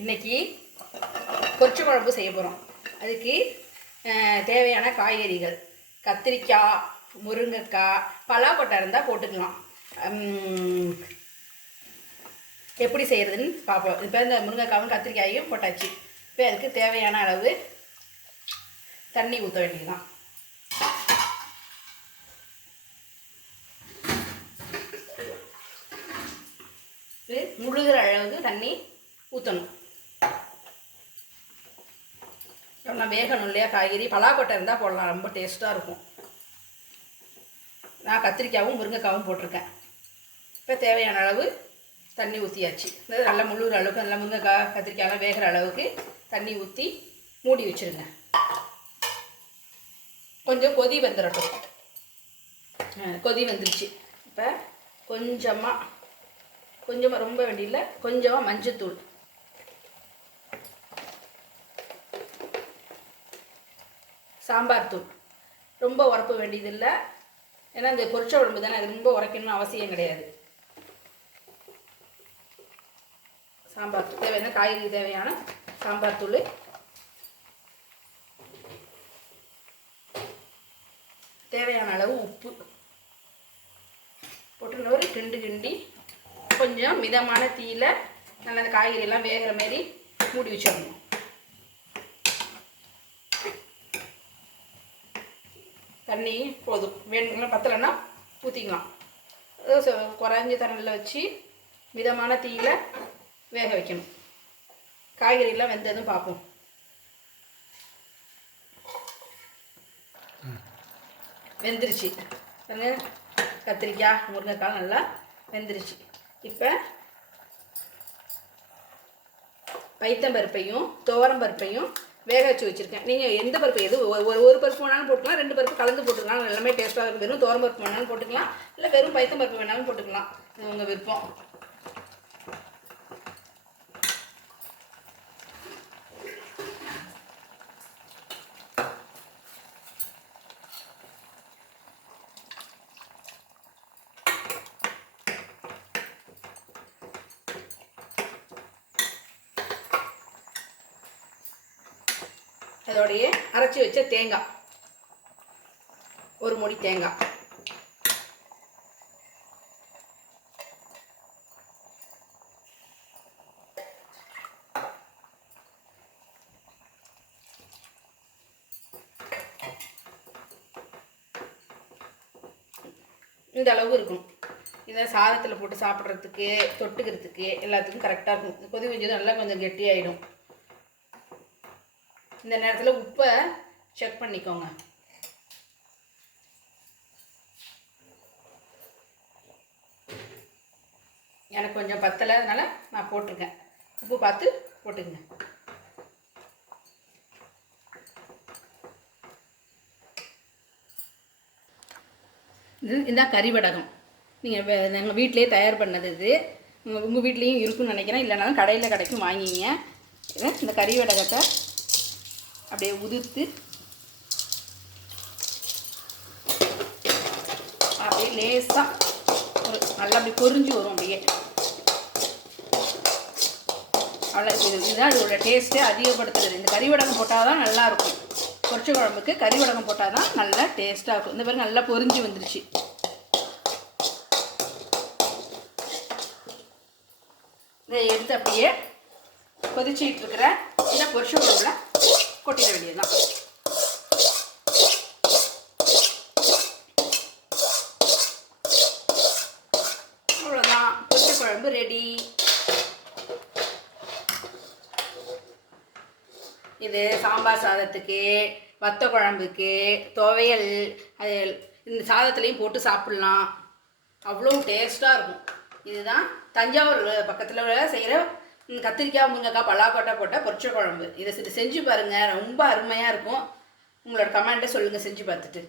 இன்றைக்கி பொரிச்ச குழம்பு செய்ய போகிறோம். அதுக்கு தேவையான காய்கறிகள் கத்திரிக்காய், முருங்கைக்காய், பலாக்கொட்டை இருந்தால் போட்டுக்கலாம். எப்படி செய்கிறதுன்னு பார்ப்போம். இப்போ இந்த முருங்கைக்காவும் கத்திரிக்காயும் போட்டாச்சு. இப்போ அதுக்கு தேவையான அளவு தண்ணி ஊற்ற வேண்டியதுதான். முழுகிற அளவுக்கு தண்ணி ஊற்றணும். நான் வேகணும் இல்லையா காய்கறி. பலாக்கொட்டை இருந்தால் போடலாம், ரொம்ப டேஸ்ட்டாக இருக்கும். நான் கத்திரிக்காயும் முருங்கைக்காவும் போட்டிருக்கேன். இப்போ தேவையான அளவு தண்ணி ஊற்றியாச்சு. நல்லா முழுகிற அளவுக்கு, நல்லா முருங்கைக்காய் கத்திரிக்காயெல்லாம் வேகிற அளவுக்கு தண்ணி ஊற்றி மூடி வச்சுருங்க. கொஞ்சம் கொதி வந்துடட்டும். கொதி வந்துருச்சு. இப்போ கொஞ்சமாக ரொம்ப வேண்டியதில்லை, கொஞ்சமாக மஞ்சத்தூள், சாம்பார் தூள். ரொம்ப உரப்பு வேண்டியதில்லை, ஏன்னா இந்த பொரிச்ச குழம்பு தானே, அது ரொம்ப உரைக்கணும்னு அவசியம் கிடையாது. சாம்பார் தூள் தேவையான காய்கறி தேவையான சாம்பார் தூள், தேவையான அளவு உப்பு போட்டு ஒரு கிண்டி கொஞ்சம் மிதமான தீயில் நல்லா அந்த காய்கறியெல்லாம் வேகிற மாதிரி மூடி வச்சிடணும். தண்ணி போதும், வேணுங்களா பத்தலைன்னா ஊற்றிக்கலாம். குறைஞ்ச தண்ணியில் வச்சு மிதமான தீயில் வேக வைக்கணும். காய்கறியெல்லாம் வெந்ததும் பார்ப்போம். வெந்துருச்சு பாருங்க, கத்திரிக்காய் முருங்கைக்காய் நல்லா வெந்துருச்சு. இப்போ பைத்தம்பருப்பையும் துவரம்பருப்பையும் வேக வச்சு வச்சுருக்கேன். நீங்கள் எந்த பருப்பு எது ஒரு பருப்பு வேணாலும் போட்டுக்கலாம், 2 பருப்பு கலந்து போட்டுக்கலாம், எல்லாமே டேஸ்ட்டாக இருக்கும். வெறும் துவரம்பருப்பு வேணாலும் போட்டுக்கலாம், இல்லை வெறும் பைத்தம்பருப்பு வேணாலும் போட்டுக்கலாம், இது உங்கள் விருப்பம். அதோடையே அரைச்சி வச்ச தேங்காய், ஒரு மூடி தேங்காய், இந்த அளவு இருக்கும். இதை சாதத்தில் போட்டு சாப்பிட்றதுக்கு, தொட்டுக்கிறதுக்கு எல்லாத்துக்கும் கரெக்டாக இருக்கும். கொதி கொஞ்சம் நல்லா கொஞ்சம் கெட்டியாயிடும். இந்த நேரத்தில் உப்பை செக் பண்ணிக்கோங்க. எனக்கு கொஞ்சம் பத்தலை, அதனால் நான் போட்டிருக்கேன். உப்பு பார்த்து போட்டுக்கங்க. இதுதான் கறி வடகம். நீங்கள் நாங்கள் வீட்டிலே தயார் பண்ணது. இது உங்கள் வீட்லேயும் இருக்குன்னு நினைக்கிறேன், இல்லைனாலும் கடையில் கிடைக்கும், வாங்கிங்க. இந்த கறி வடகத்தை அப்படியே உதிர்த்து அப்படியே லேசாக ஒரு நல்லா அப்படி பொரிஞ்சு வரும். அப்படியே அவ்வளோ. இதுதான் இதோட டேஸ்ட்டே அதிகப்படுத்துறது. இந்த கறி வடகம் போட்டால் தான் நல்லாயிருக்கும். பொரிச்ச குழம்புக்கு கறி வடகம் போட்டால் தான் நல்லா டேஸ்ட்டாக இருக்கும். இந்த பாருங்க, நல்லா பொரிஞ்சு வந்துருச்சு. இதை எடுத்து அப்படியே கொதிச்சிட்டு இருக்கிற இந்த பொரிச்ச குழம்புல கொட்டிட வேண்டியதுதான். அவ்வளோதான், பொரிச்ச குழம்பு ரெடி. இது சாம்பார் சாதத்துக்கு, வத்த குழம்புக்கு, துவையல், அது இந்த சாதத்துலேயும் போட்டு சாப்பிட்லாம். அவ்வளோ டேஸ்ட்டாக இருக்கும். இதுதான் தஞ்சாவூர் பக்கத்தில் செய்கிற கத்திரிக்காய் முருங்கைக்காய் பலாக்கொட்டை போட்ட பொரிச்ச குழம்பு. இதை செஞ்சு பாருங்கள், ரொம்ப அருமையாக இருக்கும். உங்களோட கமெண்ட்டை சொல்லுங்கள் செஞ்சு பார்த்துட்டு.